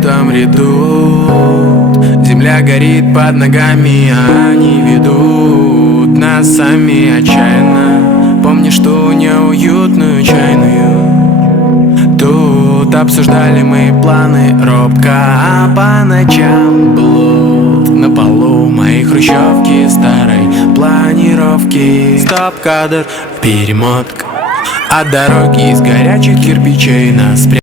минутам редут. Земля горит под ногами, а они ведут нас сами отчаянно. Помнишь ту неуютную чайную? Тут обсуждали мы планы робко, а по ночам блуд на полу моей хрущевки старой планировки. Стоп-кадр, перемотка от дороги из горячих кирпичей нас